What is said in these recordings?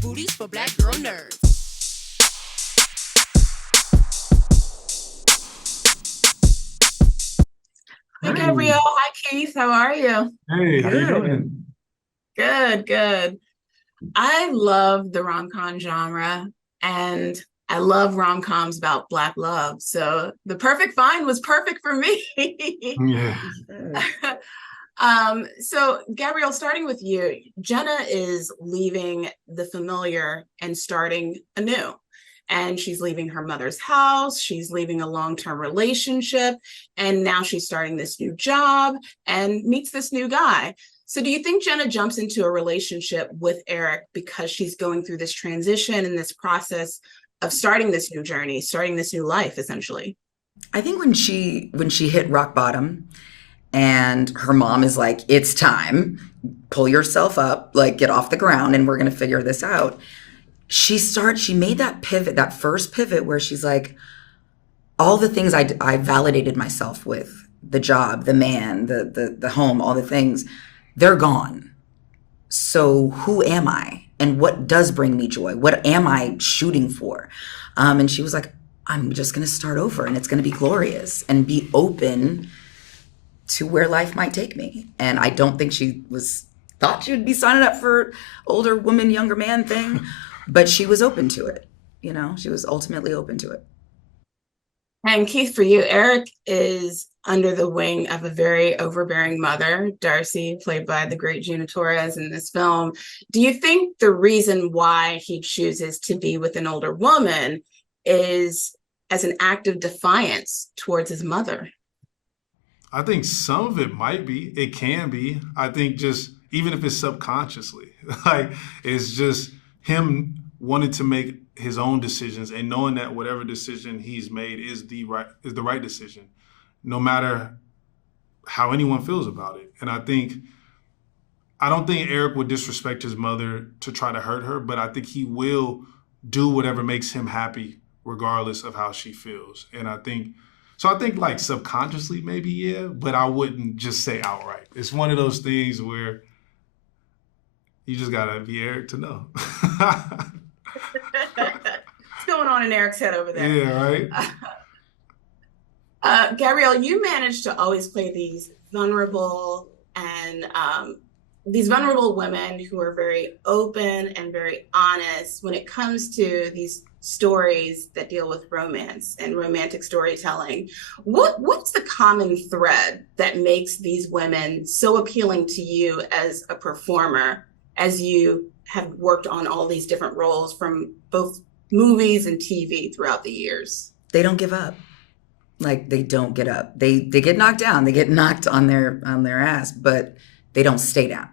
booties for black girl nerds. Hi, Hi. Gabrielle. Hi, Keith. How are you? Hey, how you Good. doing? Good, good. I love the rom-com genre, and I love rom-coms about Black love. So the perfect find was perfect for me. Yeah. So Gabrielle, starting with you, Jenna is leaving the familiar and starting anew. And she's leaving her mother's house, she's leaving a long-term relationship, and now she's starting this new job and meets this new guy. So do you think Jenna jumps into a relationship with Eric because she's going through this transition and this process of starting this new journey, starting this new life, essentially? I think when she hit rock bottom and her mom is like, "It's time. Pull yourself up, like get off the ground and we're going to figure this out." She made that pivot, that first pivot where she's like, all the things I validated myself with, the job, the man, the home, all the things, they're gone. So who am I? And what does bring me joy? What am I shooting for? And she was like, I'm just going to start over and it's going to be glorious and be open to where life might take me. And I don't think she was thought she would be signing up for older woman, younger man thing, but she was open to it. You know, she was ultimately open to it. And Keith, for you, Eric is under the wing of a very overbearing mother, Darcy, played by the great Gina Torres in this film. Do you think the reason why he chooses to be with an older woman is as an act of defiance towards his mother? I think some of it might be. It can be. I think just even if it's subconsciously, like it's just him wanting to make his own decisions and knowing that whatever decision he's made is the right decision, no matter how anyone feels about it. And I don't think Eric would disrespect his mother to try to hurt her, but I think he will do whatever makes him happy, regardless of how she feels. And I think like subconsciously maybe, yeah, but I wouldn't just say outright. It's one of those things where you just gotta be Eric to know. What's going on in Eric's head over there? Yeah, right? Gabrielle, you managed to always play and these vulnerable women who are very open and very honest when it comes to these stories that deal with romance and romantic storytelling. What's the common thread that makes these women so appealing to you as a performer, as you have worked on all these different roles from both movies and TV throughout the years? They don't give up. Like they don't get up. They get knocked down. They get knocked on their ass, but they don't stay down.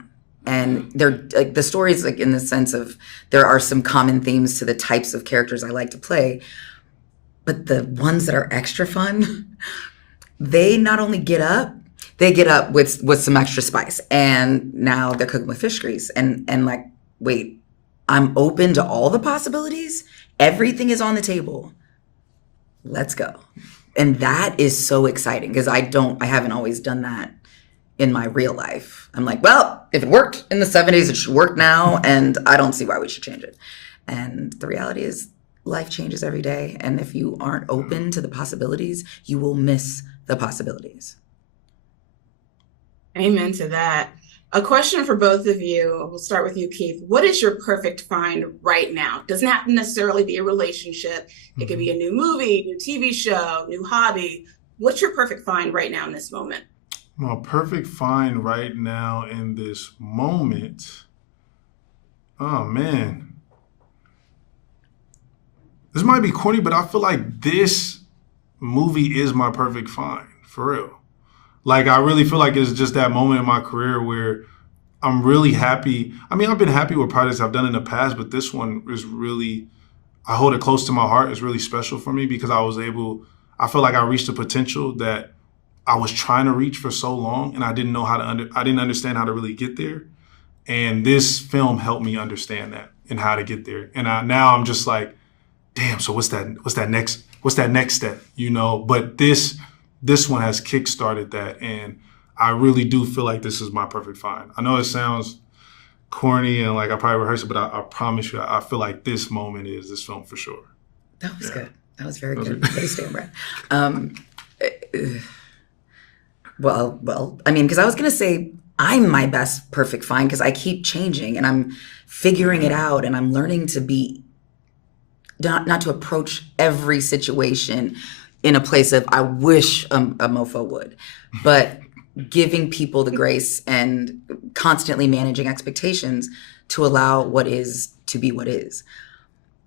And they're like the stories, like in the sense of there are some common themes to the types of characters I like to play, but the ones that are extra fun, they not only get up, they get up with some extra spice. And now they're cooking with fish grease. And like, wait, I'm open to all the possibilities. Everything is on the table. Let's go. And that is so exciting because I haven't always done that in my real life. I'm like, well, if it worked in the 70s, it should work now. And I don't see why we should change it. And the reality is life changes every day. And if you aren't open to the possibilities, you will miss the possibilities. Amen to that. A question for both of you. We'll start with you, Keith. What is your perfect find right now? Doesn't have to necessarily be a relationship. It could be a new movie, new TV show, new hobby. What's your perfect find right now in this moment? My perfect find right now in this moment. Oh man. This might be corny, but I feel like this movie is my perfect find, for real. Like I really feel like it's just that moment in my career where I'm really happy. I mean, I've been happy with projects I've done in the past, but this one is really, I hold it close to my heart. It's really special for me because I feel like I reached a potential that I was trying to reach for so long, and I didn't know I didn't understand how to really get there. And this film helped me understand that and how to get there. And now I'm just like, damn. So what's that next step? You know. But this one has kickstarted that, and I really do feel like this is my perfect find. I know it sounds corny and like I probably rehearsed it, but I promise you, I feel like this moment is this film for sure. That was Yeah. good. That was very That was good. good. Way to stand, Brad. Well, I mean, because I was gonna say I'm my best perfect find because I keep changing and I'm figuring it out and I'm learning to be not to approach every situation in a place of I wish a mofo would, but giving people the grace and constantly managing expectations to allow what is to be what is.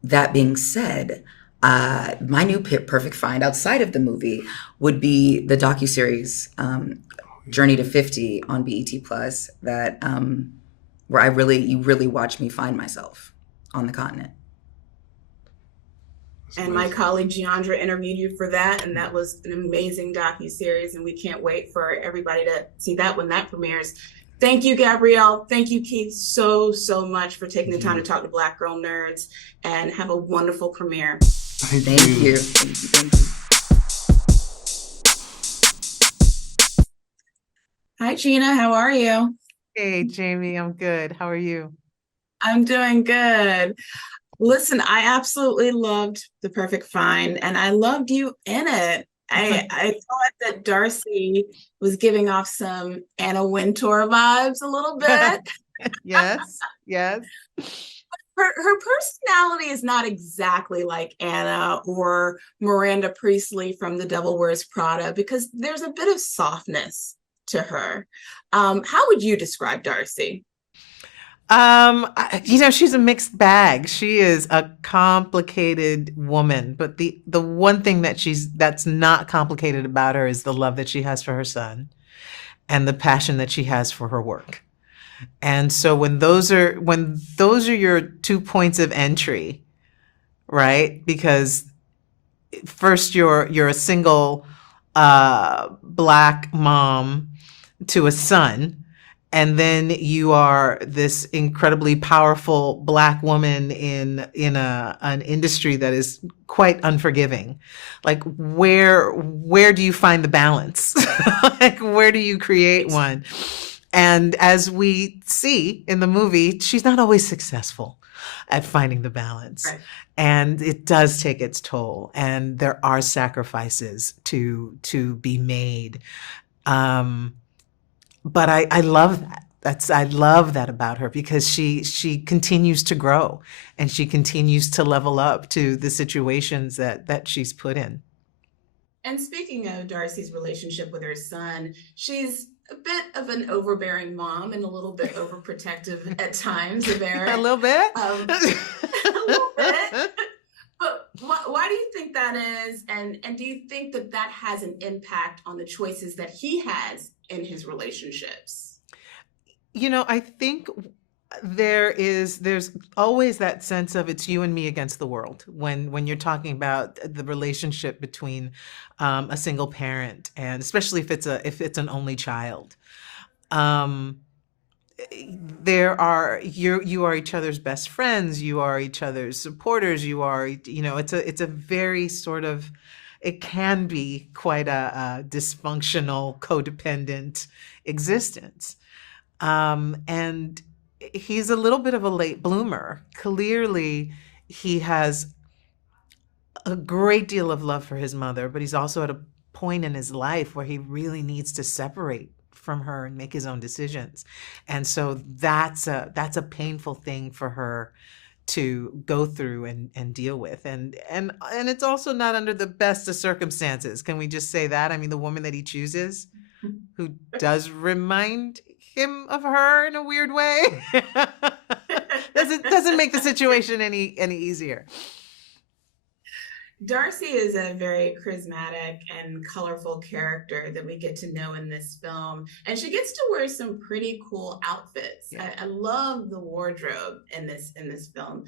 That being said, my new perfect find outside of the movie would be the docuseries Journey to 50 on BET Plus that where you really watch me find myself on the continent. And my colleague Giandra interviewed you for that, and that was an amazing docuseries, and we can't wait for everybody to see that when that premieres. Thank you, Gabrielle. Thank you, Keith, so much for taking the time to talk to Black Girl Nerds, and have a wonderful premiere. Thank you. Hi, Gina. How are you? Hey, Jamie, I'm good. How are you? I'm doing good. Listen, I absolutely loved The Perfect Find, and I loved you in it. I thought that Darcy was giving off some Anna Wintour vibes a little bit. Yes, yes. Her personality is not exactly like Anna or Miranda Priestley from The Devil Wears Prada, because there's a bit of softness to her. How would you describe Darcy? She's a mixed bag. She is a complicated woman, but the one thing that's not complicated about her is the love that she has for her son and the passion that she has for her work. And so when those are your 2 points of entry, right? Because first you're a single Black mom to a son, and then you are this incredibly powerful Black woman in an industry that is quite unforgiving. Like where do you find the balance? Like where do you create one? And as we see in the movie, she's not always successful at finding the balance. Right. And it does take its toll, and there are sacrifices to be made. But I love that. I love that about her, because she continues to grow and she continues to level up to the situations that she's put in. And speaking of Darcy's relationship with her son, she's a bit of an overbearing mom and a little bit overprotective at times of Eric. A little bit. A little bit. But why do you think that is? And do you think that has an impact on the choices that he has in his relationships? I think there's always that sense of it's you and me against the world when you're talking about the relationship between a single parent, and especially if it's an only child. You are each other's best friends, you are each other's supporters, it's a very sort of, it can be quite a dysfunctional, codependent existence. And he's a little bit of a late bloomer. Clearly, he has a great deal of love for his mother, but he's also at a point in his life where he really needs to separate from her and make his own decisions. And so that's a painful thing for her to go through and deal with. And it's also not under the best of circumstances. Can we just say that? I mean, the woman that he chooses, who does remind him of her in a weird way, doesn't make the situation any easier. Darcy is a very charismatic and colorful character that we get to know in this film. And she gets to wear some pretty cool outfits. Yeah. I love the wardrobe in this film.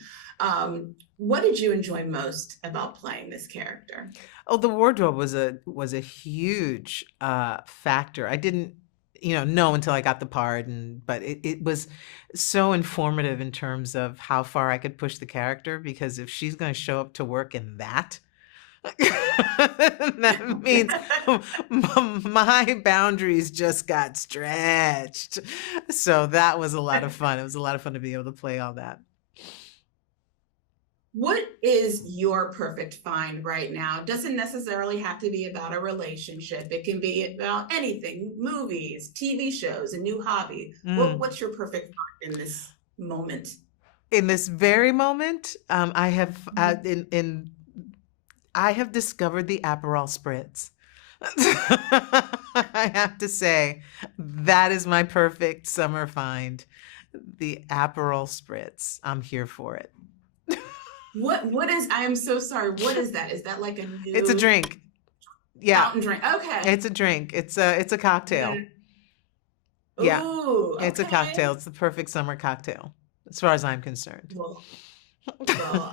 What did you enjoy most about playing this character? Oh, the wardrobe was a huge factor. I didn't know until I got the part, but it was so informative in terms of how far I could push the character, because if she's going to show up to work in that, That means my boundaries just got stretched. So that was a lot of fun. It was a lot of fun to be able to play all that. What is your perfect find right now? It doesn't necessarily have to be about a relationship. It can be about anything, movies, TV shows, a new hobby. What's your perfect find in this moment? In this very moment, I have I have discovered the Aperol spritz. I have to say that is my perfect summer find. The Aperol spritz. I'm here for it. What is, I am so sorry. What is that? Is that like a new It's a drink. Yeah. fountain drink? Okay. It's a drink. It's a cocktail. Yeah. Ooh, It's a okay. cocktail. It's the perfect summer cocktail, as far as I'm concerned. Well,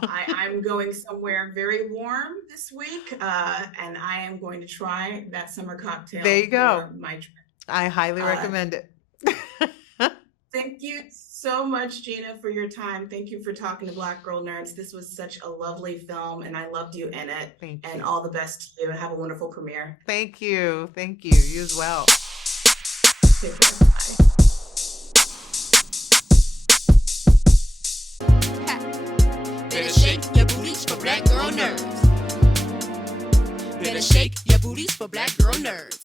I'm going somewhere very warm this week, and I am going to try that summer cocktail. There you go. For my trip. I highly recommend it. Thank you so much, Gina, for your time. Thank you for talking to Black Girl Nerds. This was such a lovely film, and I loved you in it. Thank And you. all the best to you. Have a wonderful premiere. Thank you. Thank you. You as well. Take care. Bye. Better shake your booties for Black Girl Nerds. Better shake your booties for Black Girl Nerds.